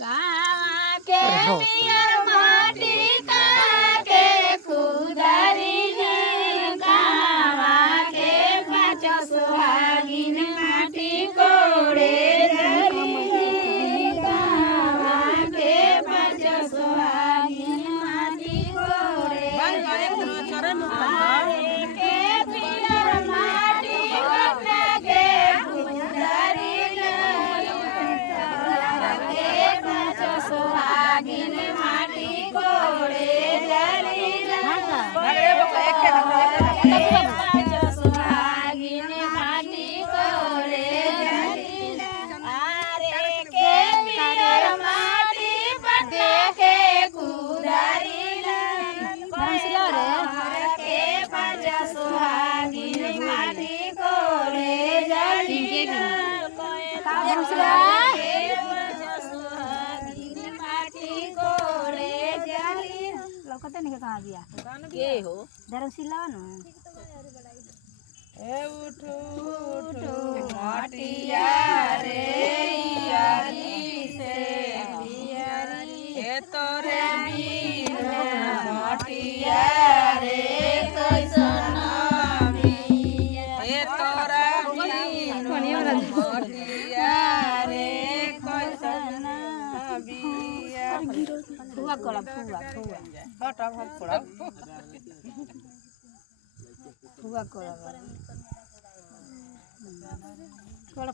કાવા કે પિયર માટી કાવા કે ખુદારી કાવા કે પાછો સુહાગીન માટી કોડે કાવા કે પાછો સુહાગીન માટી કોડે કે પિયર માટી કાવા કે ખુદારી સુહાગીન માટી કોડે સુહાગીન માટી કોડે આરે કે પિયર માટી પટે કે કુદારી કે પાછા સુહાગીન માટી કોડે कते निके कहां दिया के हो धर्मशिला नु ए उठो उठो माटिया रे यारी से बियारी ए तोरे बीन माटिया रे कैसन बिया ए तोरा बीन माटिया रे कैसन बिया फुआ कोला फुआ फुआ हटा हम कोला फुआ कोला कोला